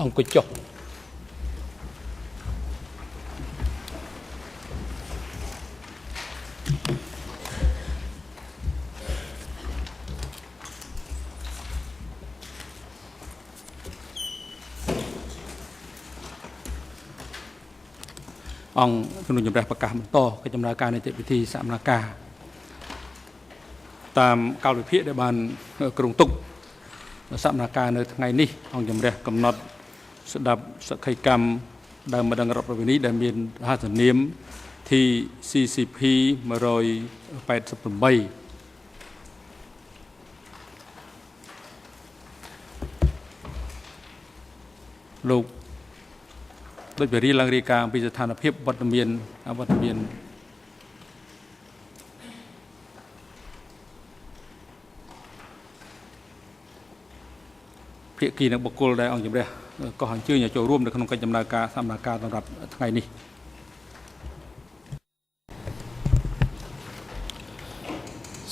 អង្គចុះអង្គជំនុំជម្រះប្រកាសបន្តកិច្ចដំណើរការនីតិវិធីសកម្មភាពតាមកាលវិភាគដែលបានគ្រោងទុកសកម្មភាពនៅថ្ងៃនេះអង្គជំរះកំណត់ស្ដាប់សក្ខីកម្មដើមម្ដងរដ្ឋប្រវេណីដែលមានរហស្សនាម TCCP 188លោកដូចជារៀបឡើងរាយការណ៍អំពីស្ថានភាពវត្តមានភាគីនិងបុគ្គលដែលអង្គជំរះក៏អញ្ជើញឲ្យចូលរួមនៅក្នុងកិច្ចដំណើរការសកម្មភាពសម្រាប់ថ្ងៃនេះ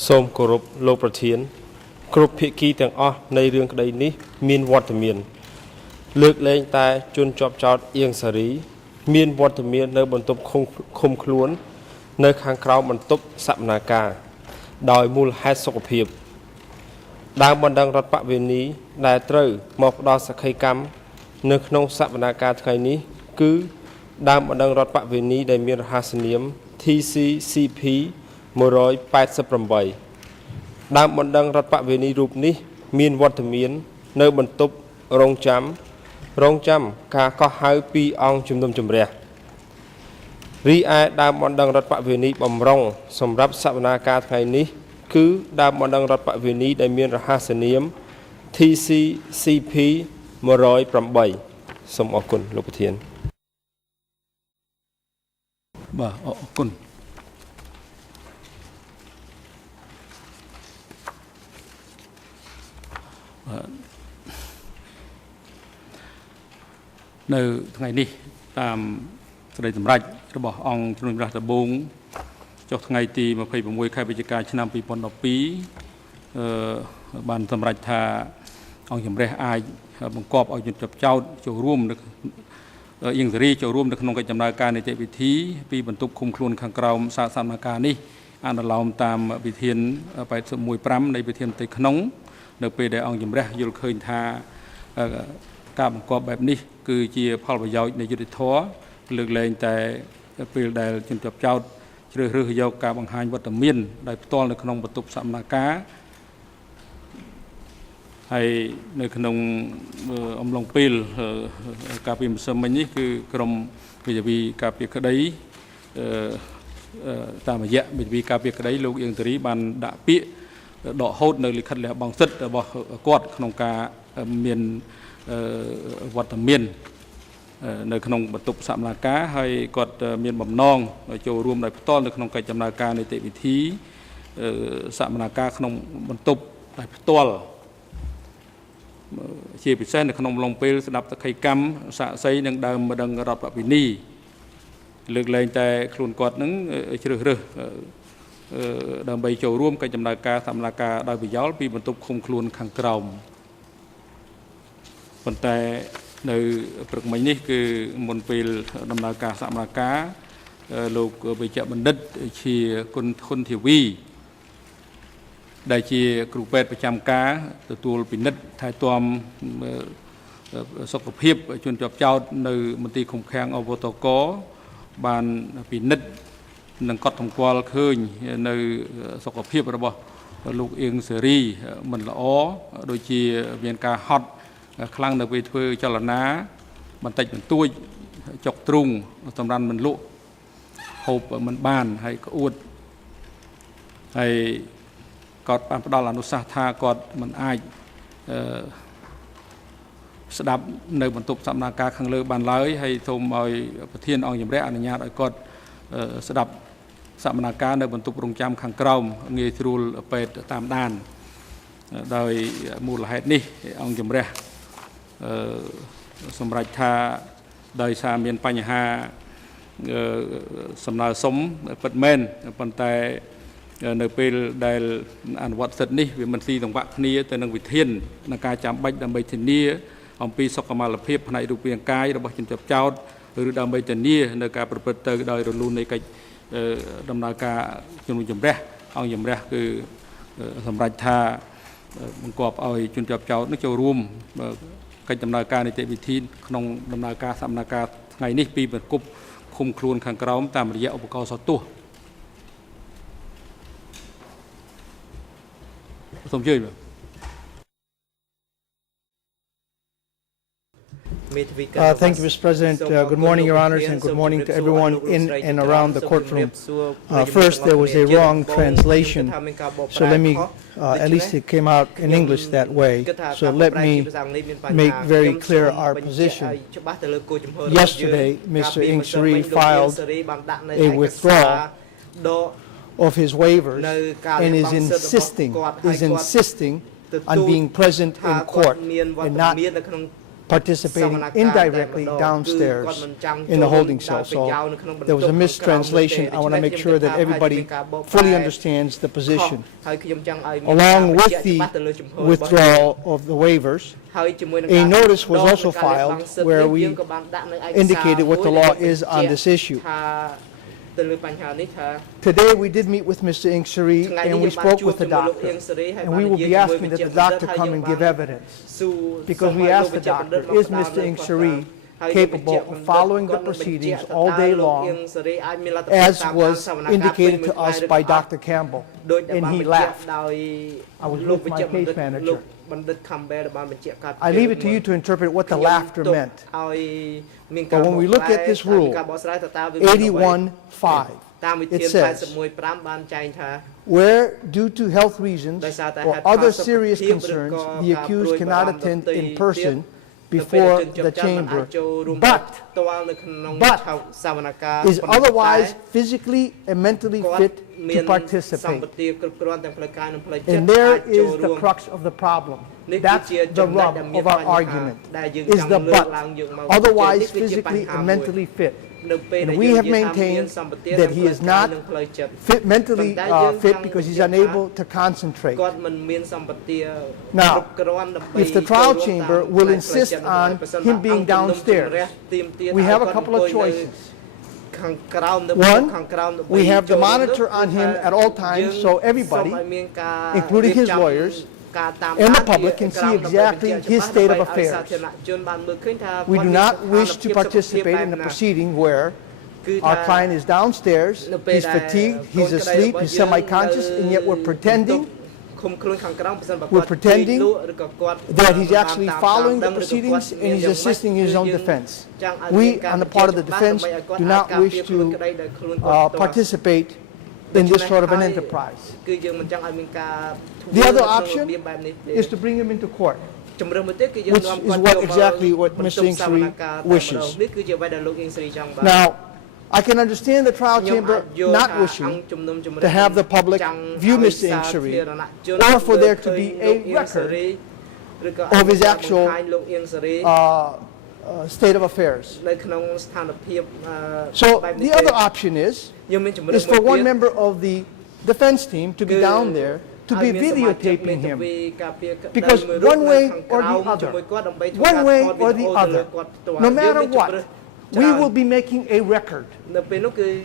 សូមគោរពលោកប្រធានគ្រប់ភាគីទាំងអស់នៃរឿងក្តីនេះមានវត្តមានលើកលែងតែជនជាប់ចោតអៀងសារីមានវត្តមាននៅបន្ទប់ឃុំខ្លួននៅខាងក្រៅបន្ទប់សកម្មភាពដោយមូលហេតុសុខភាពដើមបណ្ដឹងរដ្ឋបវេនីដែលត្រូវមកផ្ដល់សក្ខីកម្មនៅក្នុងសកម្មភាពថ្ងៃនេះគឺដើមបណ្ដឹងរដ្ឋបវេនីដែលមានរហស្សនាម TCCP 188ដើមបណ្ដឹងរដ្ឋបវេនីរូបនេះមានវត្តមាននៅបន្ទប់រងចាំការកោះហៅពីអង្គជំនុំជម្រះរីឯដើមបណ្ដឹងរដ្ឋបវេនីបំរុងសម្រាប់សកម្មភាពថ្ងៃនេះគឺដើមបណ្ដឹងរដ្ឋបវេនីដែលមានរហស្សនាម TCCP 108សូមអរគុណលោកប្រធានបាទអរគុណនៅថ្ងៃនេះតាមសេចក្តីសម្រេចរបស់អង្គជំនុំជម្រះដំបូងចុះថ្ងៃទី26ខែវិច្ឆិកាឆ្នាំ2012បានសម្រេចថាអង្គជំរះអាចបង្គាប់ឲ្យជនជាប់ចោតចូលរួមនៅអៀងសេរីចូលរួមនៅក្នុងកិច្ចដំណើរការនីតិវិធីពីបន្ទប់ឃុំខ្លួនខាងក្រោមសាសនាការនេះអនុលោមតាមវិធាន815នៃវិធានផ្ទៃក្នុងនៅពេលដែលអង្គជំរះយល់ឃើញថាការបង្គាប់បែបនេះគឺជាផលប្រយោជន៍នៃយុត្តិធម៌លើកលែងតែពេលដែលជនជាប់ចោតជ្រើសរើសយកការបង្ហាញវត្តមានដោយផ្ទាល់នៅក្នុងបន្ទប់សកម្មភាពហើយនៅក្នុងអំឡុងពេលការពីម្សិលមិញនេះគឺក្រុមវិទ្យាការពារក្តីតាមរយៈវិទ្យាការពារក្តីលោកអៀងតារីបានដាក់ពាក្យដកហូតនៅលិខិតលះបង់សិទ្ធិរបស់គាត់ក្នុងការមានវត្តមាននៅក្នុងបន្ទប់សកម្មភាពហើយគាត់មានបំណងចូលរួមដោយផ្ទាល់នៅក្នុងកិច្ចដំណើរការនីតិវិធីសកម្មភាពក្នុងបន្ទប់ដោយផ្ទាល់ជាពិសេសនៅក្នុងអំឡុងពេលស្ដាប់សក្ខីកម្មសាក្សីនិងដើមម្ដងរដ្ឋបវេនីលើកលែងតែខ្លួនគាត់នឹងជ្រើសរើសដើម្បីចូលរួមកិច្ចដំណើរការសកម្មភាពដោយប្រយោលពីបន្ទប់ឃុំខ្លួនខាងក្រោមប៉ុន្តែនៅព្រឹកមិញនេះគឺមុនពេលដំណើរការសកម្មភាពលោកវេជ្ជបណ្ឌិតជាគុណធាវីដែលជាគ្រូពេទ្យប្រចាំការទទួលពិនិត្យថែទាំសុខភាពជនជាប់ចោតនៅមន្ទីរឃុំឃាំងអវតកបានពិនិត្យនិងកត់សម្គាល់ឃើញនៅសុខភាពរបស់លោកអៀងសេរីមិនល្អដូចជាមានការហត់ខ្លាំងនៅពេលធ្វើចលនាបន្តិចបន្តួចចុកទ្រូងសម្រាប់មិនលក់ហូបមិនបានហើយក្អួតហើយគាត់បានផ្ដល់អនុសាសន៍ថាគាត់មិនអាចស្ដាប់នៅបន្ទប់សកម្មភាពខាងលើបានឡើយហើយសូមឲ្យប្រធានអង្គជំរះអនុញ្ញាតឲ្យគាត់ស្ដាប់សកម្មភាពនៅបន្ទប់រងចាំខាងក្រោមងាយស្រួលពេទ្យតាមដានដោយមូលហេតុនេះអង្គជំរះសម្រាប់ថាដោយសារមានបញ្ហាសំណើសុំពិតមែនប៉ុន្តែនៅពេលដែលអនុវត្តសិទ្ធិនេះវាមិនស៊ីសង្វាក់គ្នាទៅនឹងវិធាននៃការចាំបាច់ដើម្បីធានា អំពីសុខុមាលភាពផ្នែករូបរាងកាយរបស់ជនជាប់ចោតឬដើម្បីធានានៅការប្រព្រឹត្តទៅដោយរលូននៃកិច្ចដំណើរការជំនុំជម្រះអង្គជំរះគឺសម្រាប់ថាបង្គាប់ឲ្យជនជាប់ចោតនឹងចូលរួមកិច្ចដំណើរការនីតិវិធីក្នុងដំណើរការសកម្មភាពថ្ងៃនេះពីប្រគប់ឃុំខ្លួនខាងក្រោមតាមរយៈឧបករណ៍សោតទោសសូមអញ្ជើញបាទ Thank you, Mr. President. Good morning, Your Honors, and good morning to everyone in and around the courtroom. First, there was a wrong translation, so let me, at least it came out in English that way, so let me make very clear our position. Yesterday, Mr. Ing Sari filed a withdrawal of his waivers and is insisting on being present in court and not participating indirectly downstairs in the holding cell. So there was a mistranslation. I want to make sure that everybody fully understands the position. Along with the withdrawal of the waivers, a notice was also filed where we indicated what the law is on this issue. Today we did meet with Mr. Ing Sari and we spoke with the doctor, and we will be asking that the doctor come and give evidence, because we asked the doctor, is Mr. Ing Sari capable of following the proceedings all day long, as was indicated to us by Dr. Campbell, and he laughed. I was with my case manager. I leave it to you to interpret what the laughter meant. But when we look at this rule, 81.5, it says, where due to health reasons or other serious concerns, the accused cannot attend in person before the chamber, but is otherwise physically and mentally fit to participate. And there is the crux of the problem. That's the rub of our argument, is the but, otherwise physically and mentally fit. And we have maintained that he is not mentally fit because he's unable to concentrate. Now, if the trial chamber will insist on him being downstairs, we have a couple of choices. One, we have the monitor on him at all times, so everybody, including his lawyers, and the public can see exactly his state of affairs. We do not wish to participate in the proceeding where our client is downstairs, he's fatigued, he's asleep, he's semi-conscious, and yet we're pretending that he's actually following the proceedings and he's assisting his own defense. We, on the part of the defense, do not wish to participate in this sort of an enterprise. The other option is to bring him into court, which is exactly what Mr. Ing Sari wishes. Now, I can understand the trial chamber not wishing to have the public view Mr. Ing Sari, or for there to be a record of his actual state of affairs. So the other option is for one member of the defense team to be down there to be videotaping him, because one way or the other, no matter what, we will be making a record.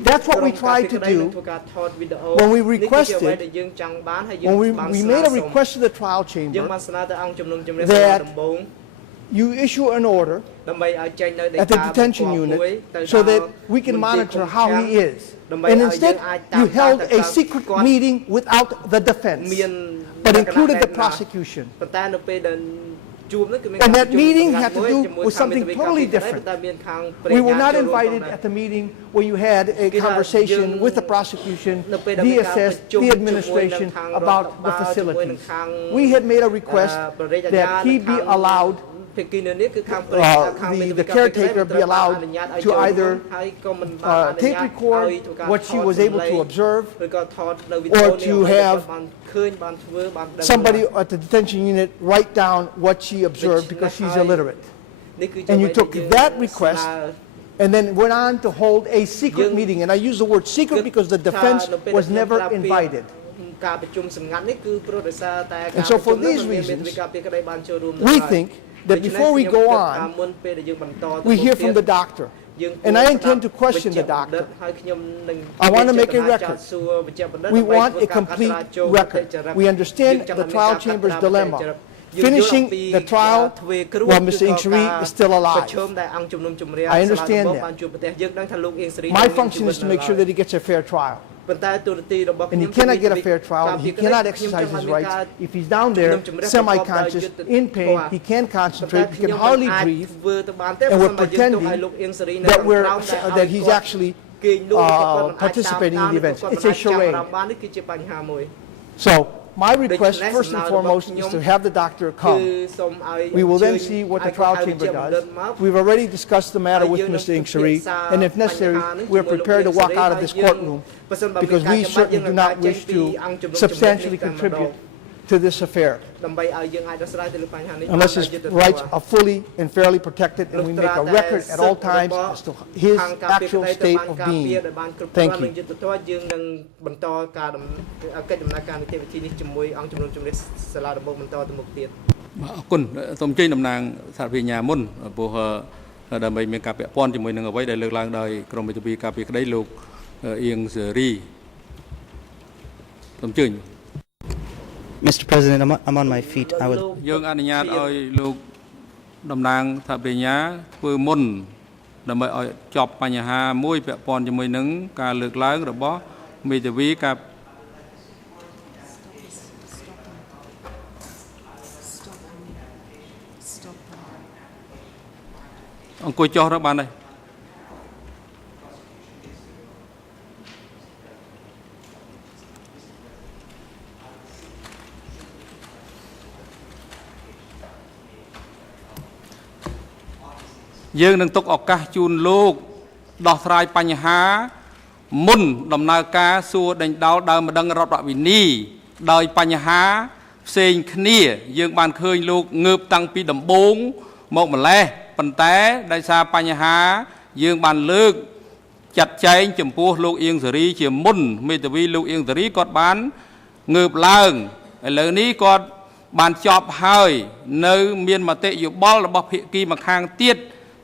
That's what we tried to do when we requested, when we made a request to the trial chamber that you issue an order at the detention unit so that we can monitor how he is. And instead, you held a secret meeting without the defense, but included the prosecution. And that meeting had to do with something totally different. We were not invited at the meeting where you had a conversation with the prosecution, DSS, the administration about the facilities. We had made a request that he be allowed, the caretaker be allowed to either tape record what she was able to observe, or to have somebody at the detention unit write down what she observed because she's illiterate. And you took that request and then went on to hold a secret meeting. And I use the word secret because the defense was never invited. And so for these reasons, we think that before we go on, we hear from the doctor. And I intend to question the doctor. I want to make a record. We want a complete record. We understand the trial chamber's dilemma. Finishing the trial while Mr. Ieng Sary is still alive. I understand that. My function is to make sure that he gets a fair trial. And he cannot get a fair trial. He cannot exercise his rights. If he's down there, semi-conscious, in pain, he can't concentrate, he can hardly breathe, and we're pretending that he's actually participating in the events. It's a charade. So, my request, first and foremost, is to have the doctor come. We will then see what the trial chamber does. We've already discussed the matter with Mr. Ieng Sary, and if necessary, we're prepared to walk out of this courtroom because we certainly do not wish to substantially contribute to this affair. Unless his rights are fully and fairly protected and we make a record at all times as to his actual state of being. Thank you. សូមជើញតំណាងសហវិញ្ញាមុនព្រោះដើម្បីមានការពាក់ព័ន្ធជាមួយនឹងអ្វីដែលលើកឡើងដោយក្រុមមេធាវីការពារក្តីលោកអៀងសេរីសូមជើញ Mr. President, I'm on my feet. I would. យើងអនុញ្ញាតឲ្យលោកតំណាងសហវិញ្ញាធ្វើមុនដើម្បីឲ្យចប់បញ្ហាមួយពាក់ព័ន្ធជាមួយនឹងការលើកឡើងរបស់មេធាវីការអង្គុយចុះទៅបានហើយយើងនឹងទុកឱកាសជូនលោកដោះស្រាយបញ្ហាមុនដំណើរការសួរដេញដោលដើមម្ដងរដ្ឋវិនីដោយបញ្ហាផ្សេងគ្នាយើងបានឃើញលោកងើបតាំងពីដំបូងមកម្លេះប៉ុន្តែដោយសារបញ្ហាយើងបានលើកចាត់ចែងចំពោះលោកអៀងសេរីជាមុនមេធាវីលោកអៀងសេរីគាត់បានងើបឡើងឥឡូវនេះគាត់បានចប់ហើយនៅមានមតិយោបល់របស់ភាគីម្ខាងទៀត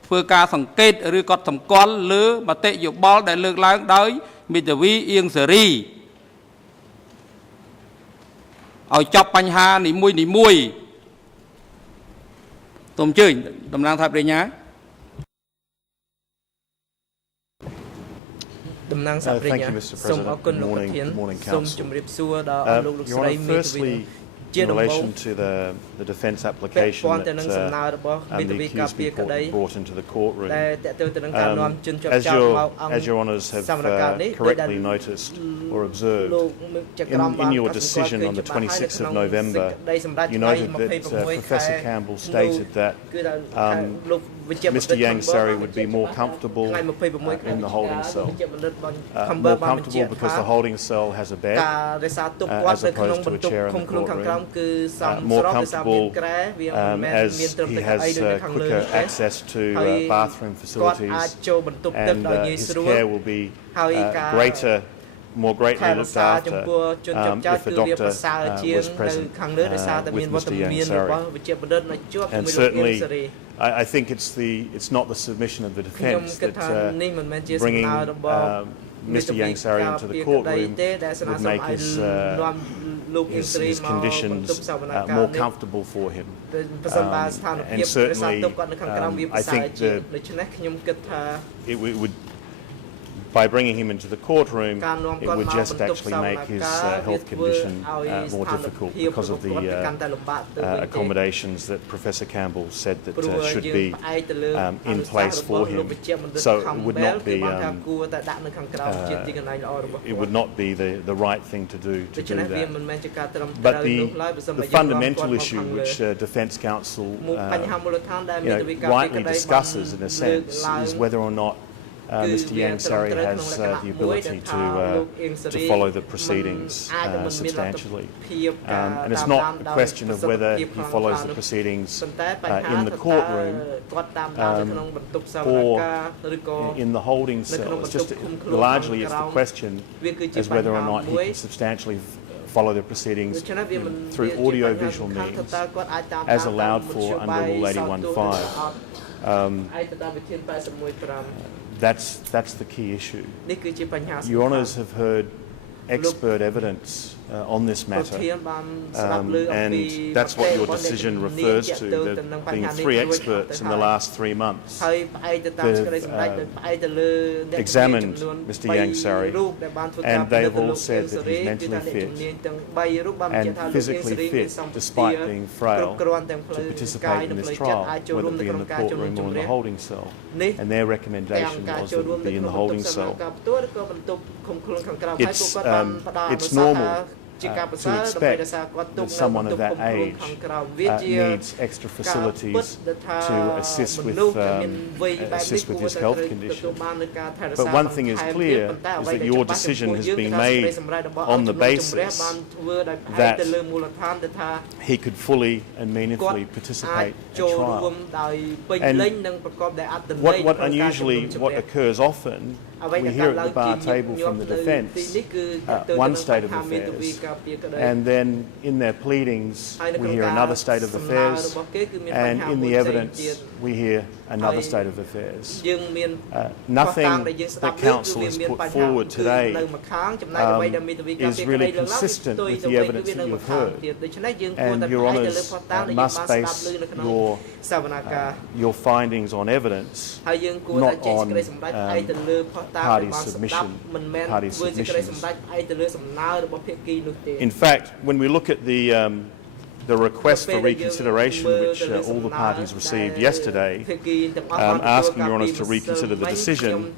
ធ្វើការសង្កេតឬក៏សម្គាល់លើមតិយោបល់ដែលលើកឡើងដោយមេធាវីអៀងសេរីឲ្យចប់បញ្ហានីមួយសូមអញ្ជើញតំណាងថាប្រញ្ញាតំណាងសាប្រញ្ញាសូមអរគុណលោកប្រធានសូមជម្រាបសួរដល់លោកស្រីមេធាវី In relation to the defence application that the accused be brought into the courtroom, as your honours have correctly noticed or observed, in your decision on the 26th of November, you noted that Professor Campbell stated that Mr. Ieng Sary would be more comfortable in the holding cell. More comfortable because the holding cell has a bed as opposed to a chair in the courtroom. More comfortable as he has quicker access to bathroom facilities and his care will be more greatly looked after if a doctor was present with Mr. Ieng Sary. And certainly I think it's not the submission of the defence that bringing Mr. Ieng Sary into the courtroom would make his conditions more comfortable for him. And certainly I think it would, by bringing him into the courtroom, it would just actually make his health condition more difficult because of the accommodations that Professor Campbell said that should be in place for him. So it would not be the right thing to do that. But the fundamental issue which Defence Counsel rightly discusses in a sense is whether or not Mr. Ieng Sary has the ability to follow the proceedings substantially. And it's not a question of whether he follows the proceedings in the courtroom or in the holding cell. It's just largely it's the question as whether or not he can substantially follow the proceedings through audio-visual means, as allowed for under Rule 81.5. That's the key issue. Your Honours have heard expert evidence on this matter, and that's what your decision refers to. There have been 3 experts in the last 3 months that have examined Mr. Yang Sari, and they have all said that he's mentally fit and physically fit, despite being frail, to participate in this trial, whether it be in the courtroom or in the holding cell. And their recommendation was that it would be in the holding cell. It's normal to expect that someone of that age needs extra facilities to assist with his health condition. But one thing is clear, is that your decision has been made on the basis that he could fully and meaningfully participate in trial. And what occurs often, we hear at the bar table from the defence one state of affairs, and then in their pleadings we hear another state of affairs, and in the evidence we hear another state of affairs. Nothing that counsel has put forward today is really consistent with the evidence that you've heard, and your Honours must base your findings on evidence, not on party submissions. In fact, when we look at the request for reconsideration, which all the parties received yesterday, asking your Honours to reconsider the decision,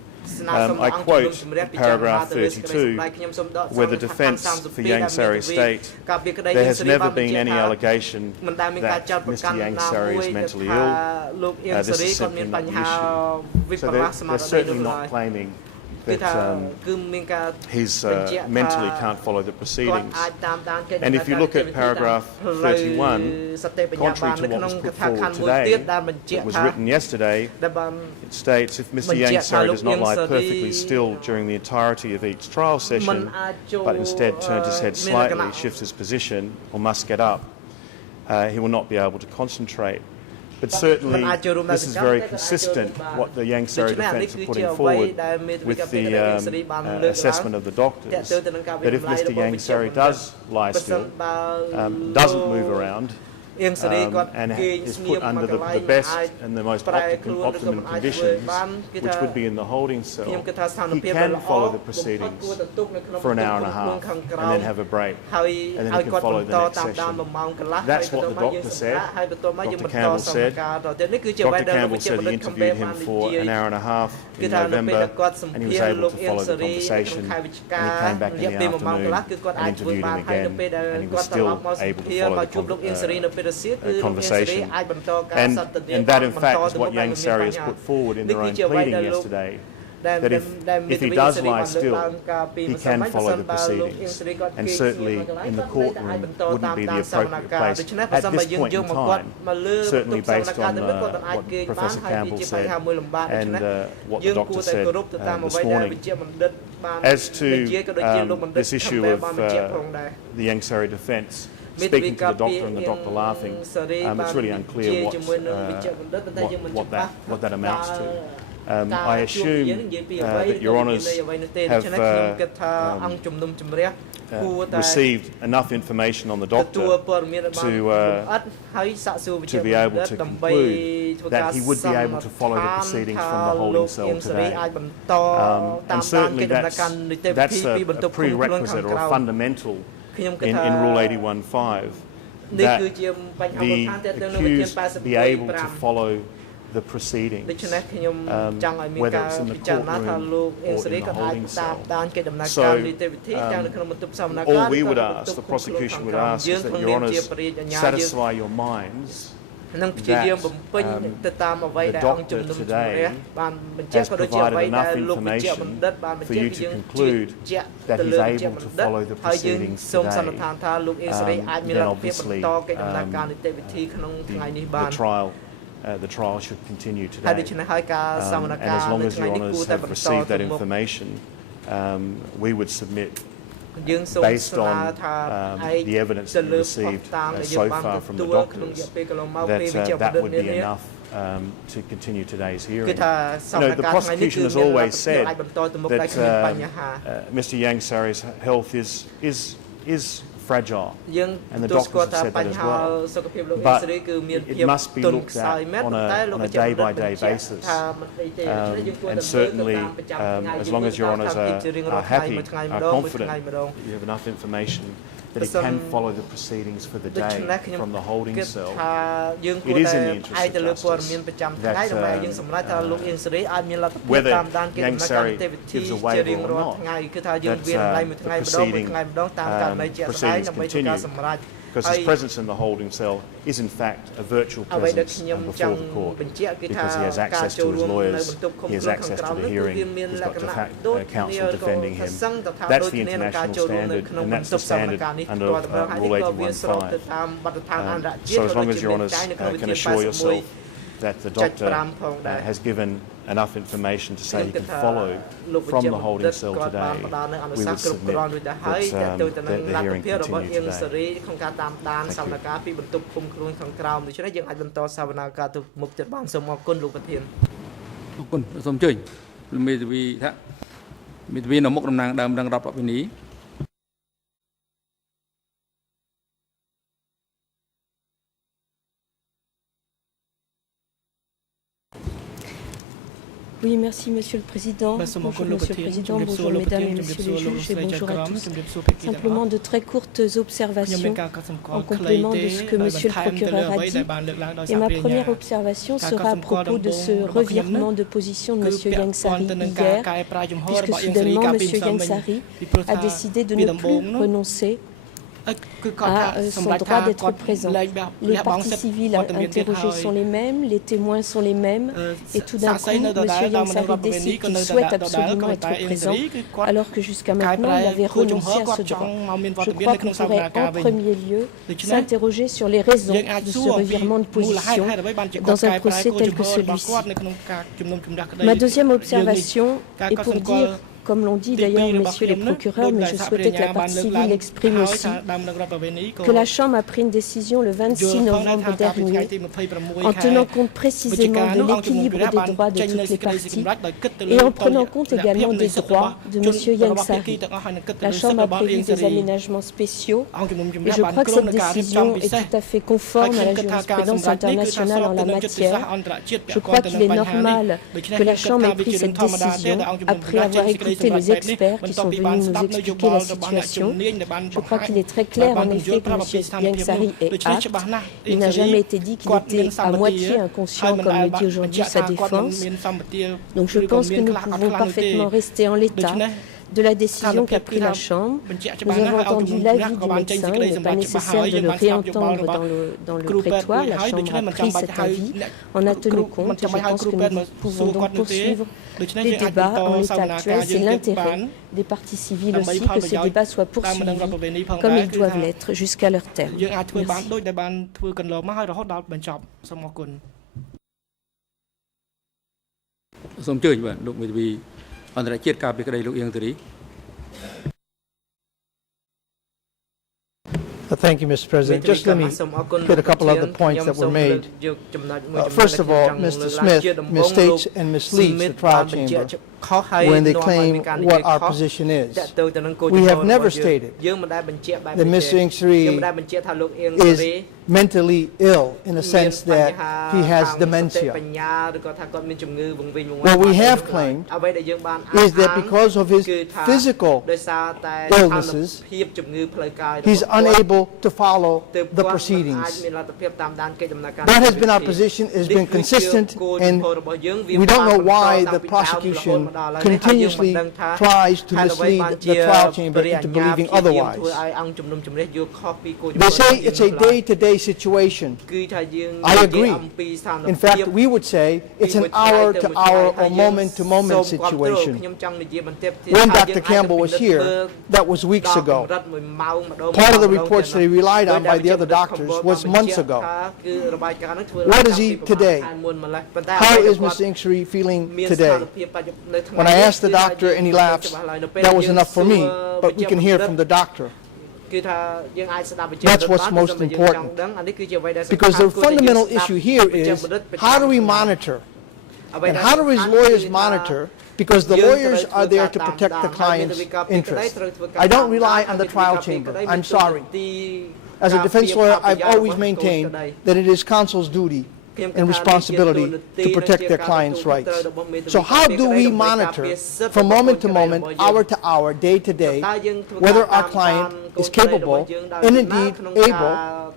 I quote paragraph 32, where the defence for Yang Sari state, there has never been any allegation that Mr. Yang Sari is mentally ill. This is simply not the issue. So they're certainly not claiming that he's mentally can't follow the proceedings. And if you look at paragraph 31, contrary to what was put forward today, it was written yesterday, it states, if Mr. Yang Sari does not lie perfectly still during the entirety of each trial session, but instead turns his head slightly, shifts his position, or must get up, he will not be able to concentrate. But certainly, this is very consistent what the Yang Sari defence are putting forward with the assessment of the doctors, that if Mr. Yang Sari does lie still, doesn't move around, and is put under the best and the most optimum conditions, which would be in the holding cell, he can follow the proceedings for an hour and a half and then have a break, and then he can follow the next session. That's what the doctor said. Dr. Campbell said. Dr. Campbell said he interviewed him for an hour and a half in November, and he was able to follow the conversation, and he came back in the afternoon and interviewed him again, and he was still able to follow the conversation. And that in fact is what Yang Sari has put forward in their own pleading yesterday, that if he does lie still, he can follow the proceedings, and certainly in the courtroom wouldn't be the appropriate place at this point in time, certainly based on what Professor Campbell said and what the doctor said this morning. As to this issue of the Yang Sari defence, speaking to the doctor and the doctor laughing, it's really unclear what that amounts to. I assume that your Honours have received enough information on the doctor to be able to conclude that he would be able to follow the proceedings from the holding cell today. And certainly that's a prerequisite or a fundamental in Rule 81.5, that the accused be able to follow the proceedings, whether it's in the courtroom or in the holding cell. So all we would ask, the prosecution would ask, is that your Honours satisfy your minds that the doctor today has provided enough information for you to conclude that he's able to follow the proceedings today. Then obviously the trial should continue today. And as long as your Honours have received that information, we would submit based on the evidence that we received so far from the doctors, that would be enough to continue today's hearing. The prosecution has always said that Mr. Yang Sari's health is fragile, and the doctors have said that as well. But it must be looked at on a day-by-day basis. And certainly, as long as Your Honours are happy, are confident, you have enough information that he can follow the proceedings for the day from the holding cell. It is in the interest of justice that whether Yang Sari gives a waiver or not, that the proceedings continue, because his presence in the holding cell is in fact a virtual presence before the court, because he has access to his lawyers, he has access to the hearing, he's got counsel defending him. That's the international standard, and that's the standard under Rule 81.5. So as long as Your Honours can assure yourself that the doctor has given enough information to say he can follow from the holding cell today, we would submit that the hearing continue today. Oui, merci Monsieur le Président. Bonjour Monsieur le Président, bonjour Mesdames et Messieurs les juges et bonjour à tous. Simplement de très courtes observations en complément de ce que Monsieur le Procureur a dit. Et ma première observation sera à propos de ce revirement de position de Monsieur Yang Sari hier, puisque soudainement Monsieur Yang Sari a décidé de ne plus renoncer à son droit d'être présent. Les parties civiles interrogées sont les mêmes, les témoins sont les mêmes, et tout d'un coup, M. Yang Sari décide qu'il souhaite absolument être présent, alors que jusqu'à maintenant, il avait renoncé à ce droit. Je crois qu'on pourrait en premier lieu s'interroger sur les raisons de ce revirement de position dans un procès tel que celui-ci. Ma deuxième observation est pour dire, comme l'ont dit d'ailleurs messieurs les procureurs, mais je souhaitais que la partie civile exprime aussi, que la Chambre a pris une décision le 26 novembre dernier, en tenant compte précisément de l'équilibre des droits de toutes les parties et en prenant compte également des droits de M. Yang Sari. La Chambre a prévu des aménagements spéciaux et je crois que cette décision est tout à fait conforme à la jurisprudence internationale en la matière. Je crois qu'il est normal que la Chambre ait pris cette décision après avoir écouté les experts qui sont venus nous expliquer la situation. Je crois qu'il est très clair en effet que M. Yang Sari est apte. Il n'a jamais été dit qu'il était à moitié inconscient comme le dit aujourd'hui sa défense. Donc je pense que nous pouvons parfaitement rester en l'état de la décision qu'a prise la Chambre. Nous avons entendu l'avis du médecin, il n'est pas nécessaire de le réentendre dans le prétoire. La Chambre a pris cet avis, en a tenu compte. Je pense que nous pouvons donc poursuivre les débats en l'état actuel. C'est l'intérêt des parties civiles aussi que ces débats soient poursuivis comme ils doivent l'être jusqu'à leur terme. Merci. Thank you, Mr. President. Just let me hit a couple of the points that were made. First of all, Mr. Smith misstates and misleads the trial chamber when they claim what our position is. We have never stated that Mr. Yang Sari is mentally ill in the sense that he has dementia. What we have claimed is that because of his physical illnesses, he's unable to follow the proceedings. That has been our position, it has been consistent, and we don't know why the prosecution continuously tries to mislead the trial chamber into believing otherwise. They say it's a day-to-day situation. I agree. In fact, we would say it's an hour-to-hour or moment-to-moment situation. When Dr. Campbell was here, that was weeks ago. Part of the reports that he relied on by the other doctors was months ago. What is he today? How is Mr. Yang Sari feeling today? When I asked the doctor and he laughs, that was enough for me, but we can hear from the doctor. That's what's most important. Because the fundamental issue here is, how do we monitor? And how do his lawyers monitor? Because the lawyers are there to protect the client's interest. I don't rely on the trial chamber. I'm sorry. As a defense lawyer, I've always maintained that it is counsel's duty and responsibility to protect their clients' rights. So how do we monitor from moment to moment, hour to hour, day to day, whether our client is capable and indeed able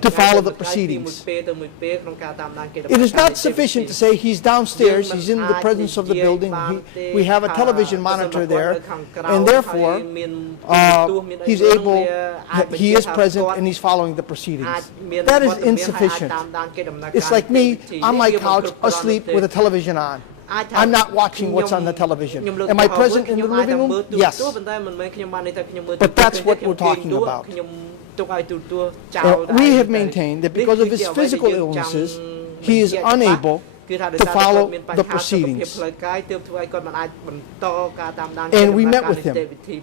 to follow the proceedings? It is not sufficient to say he's downstairs, he's in the presence of the building, we have a television monitor there, and therefore he's able, he is present and he's following the proceedings. That is insufficient. It's like me on my couch asleep with a television on. I'm not watching what's on the television. Am I present in the living room? Yes. But that's what we're talking about. We have maintained that because of his physical illnesses, he is unable to follow the proceedings. And we met with him.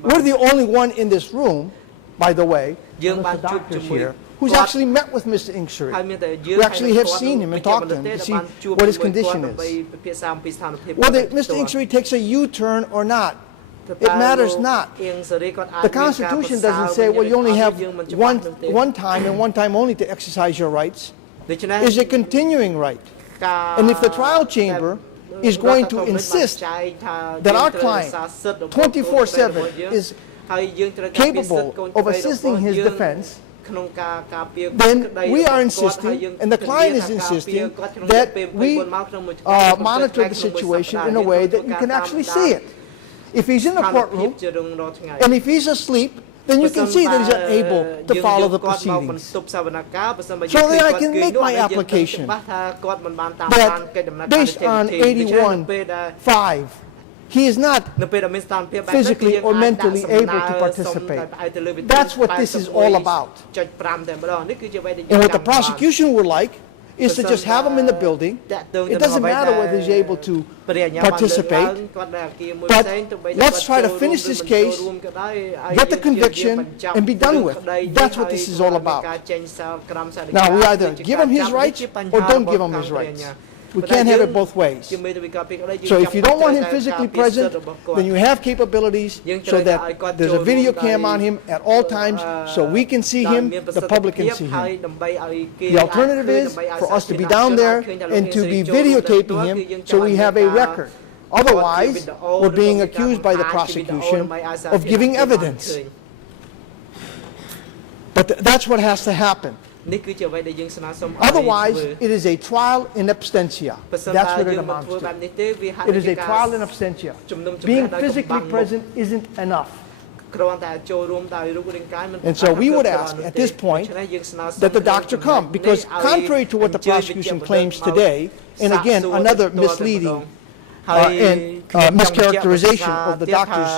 We're the only one in this room, by the way, the doctors here, who's actually met with Mr. Ingsuri. We actually have seen him and talked to him to see what his condition is. Whether Mr. Ingsuri takes a U-turn or not, it matters not. The Constitution doesn't say, well, you only have one time and one time only to exercise your rights. It's a continuing right. And if the trial chamber is going to insist that our client 24/7 is capable of assisting his defense, then we are insisting, and the client is insisting, that we monitor the situation in a way that you can actually see it. If he's in the courtroom, and if he's asleep, then you can see that he's unable to follow the proceedings. So then I can make my application that based on 81(5), he is not physically or mentally able to participate. That's what this is all about. And what the prosecution would like is to just have him in the building. It doesn't matter whether he's able to participate, but let's try to finish this case, get the conviction, and be done with. That's what this is all about. Now, we either give him his rights or don't give him his rights. We can't have it both ways. So if you don't want him physically present, then you have capabilities so that there's a video cam on him at all times so we can see him, the public can see him. The alternative is for us to be down there and to be videotaping him so we have a record. Otherwise, we're being accused by the prosecution of giving evidence. But that's what has to happen. Otherwise, it is a trial in absentia. That's what it amounts to. It is a trial in absentia. Being physically present isn't enough. And so we would ask at this point that the doctor come, because contrary to what the prosecution claims today, and again, another misleading and mischaracterization of the doctor's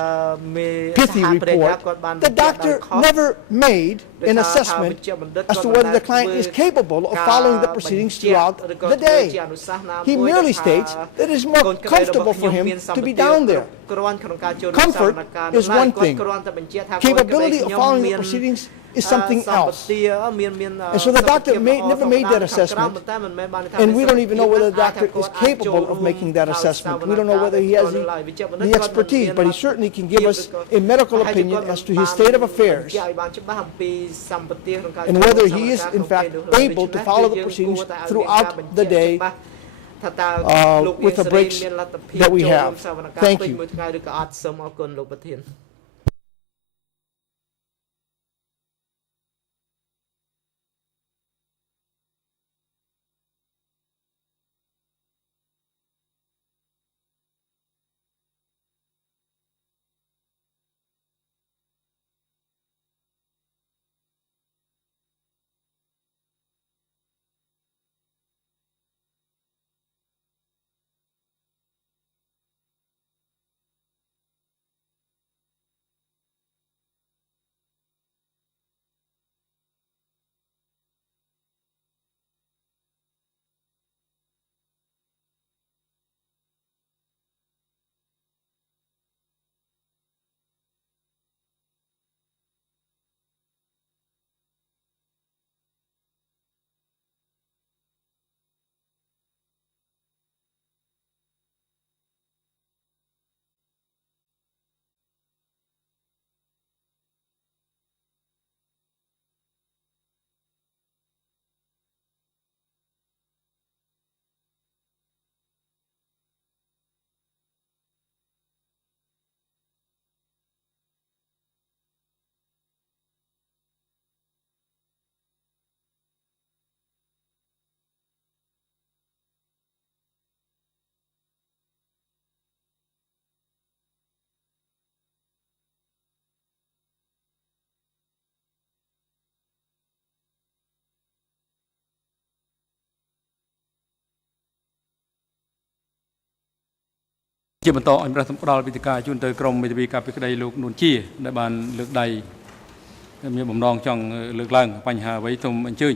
pithy report, the doctor never made an assessment as to whether the client is capable of following the proceedings throughout the day. He merely states that it is more comfortable for him to be down there. Comfort is one thing. Capability of following the proceedings is something else. And so the doctor never made that assessment, and we don't even know whether the doctor is capable of making that assessment. We don't know whether he has the expertise, but he certainly can give us a medical opinion as to his state of affairs and whether he is in fact able to follow the proceedings throughout the day with the breaks that we have. Thank you. ជាបន្តអញ្ចឹងផ្ដល់វិធីការជូនទៅក្រមមេធាវីការពីក្តីលោកនួនជាដែលបានលើកដៃមានបំណងចង់លើកឡើងបញ្ហាអ្វីសូមអញ្ជើញ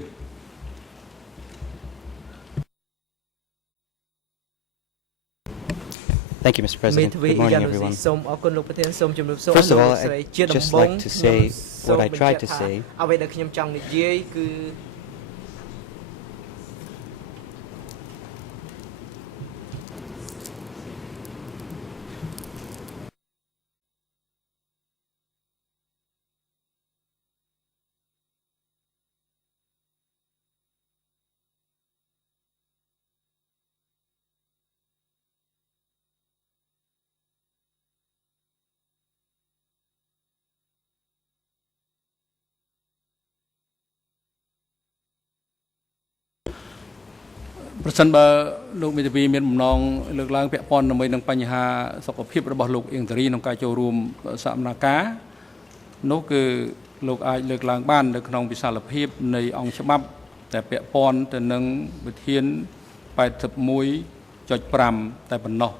Thank you, Mr. President. Good morning, everyone. First of all, I'd just like to say what I tried to say. Persen baលោកមេធាវីមានបំណងលើកឡើងពាក់ព័ន្ធជាមួយនឹងបញ្ហាសុខភាពរបស់លោកអៀងសេរីក្នុងការចូលរួមសកម្មភាពនោះគឺលោកអាចលើកឡើងបាននៅក្នុងវិសាលភាពនៃអង្គច្បាប់តែពាក់ព័ន្ធទៅនឹងវិធាន 81.5 តែប៉ុណ្ណោះ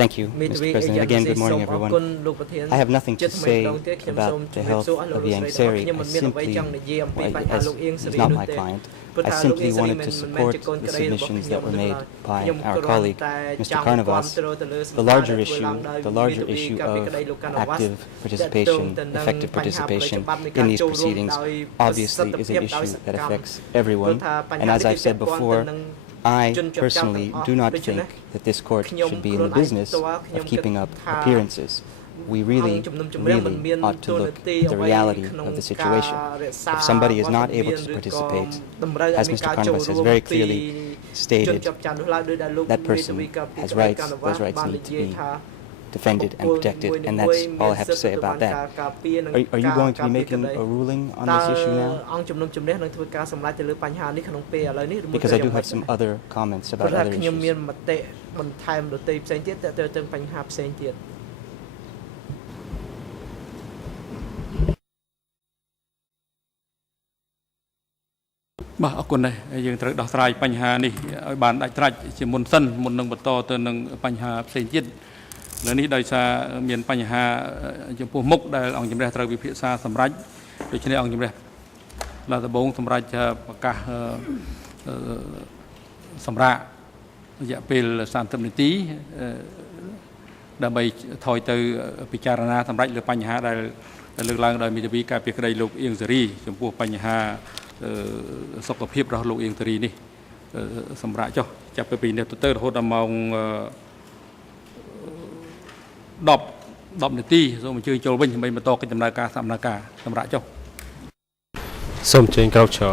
Thank you, Mr. President. Again, good morning, everyone. I have nothing to say about the health of Ieng Sary. As he's not my client, I simply wanted to support the submissions that were made by our colleague, Mr. Carnavas. The larger issue of active participation, effective participation in these proceedings, obviously is an issue that affects everyone. And as I've said before, I personally do not think that this court should be in the business of keeping up appearances. We really ought to look at the reality of the situation. If somebody is not able to participate, as Mr. Carnavas has very clearly stated, that person has rights, those rights need to be defended and protected, and that's all I have to say about that. Are you going to be making a ruling on this issue now? Because I do have some other comments about other issues. Bah, អរគុណដែរយើងត្រូវដោះស្រាយបញ្ហានេះឲ្យបានដាច់ស្រេចជាមុនសិនមុននឹងបន្តទៅនឹងបញ្ហាផ្សេងទៀត នៅនេះដោយសារមានបញ្ហាចំពោះមុខដែលអង្គជំរះត្រូវវិភាសាសម្រាប់ដូច្នេះអង្គជំរះឡាតបងសម្រាប់ប្រកាសសម្រាប់រយៈពេល30នាទីដើម្បីថយទៅពិចារណាសម្រាប់លើបញ្ហាដែលលើកឡើងដោយមេធាវីការពីក្តីលោកអៀងសេរីចំពោះបញ្ហាសុខភាពរបស់លោកអៀងសេរីនេះសម្រាប់ចុះចាប់ពីនេះទៅរហូតដល់ម៉ោង 10 នាទីសូមអញ្ជើញចូលវិញដើម្បីបន្តកិច្ចដំណើរការសម្រាប់ចុះ សូមអញ្ជើញក្រោកឈរ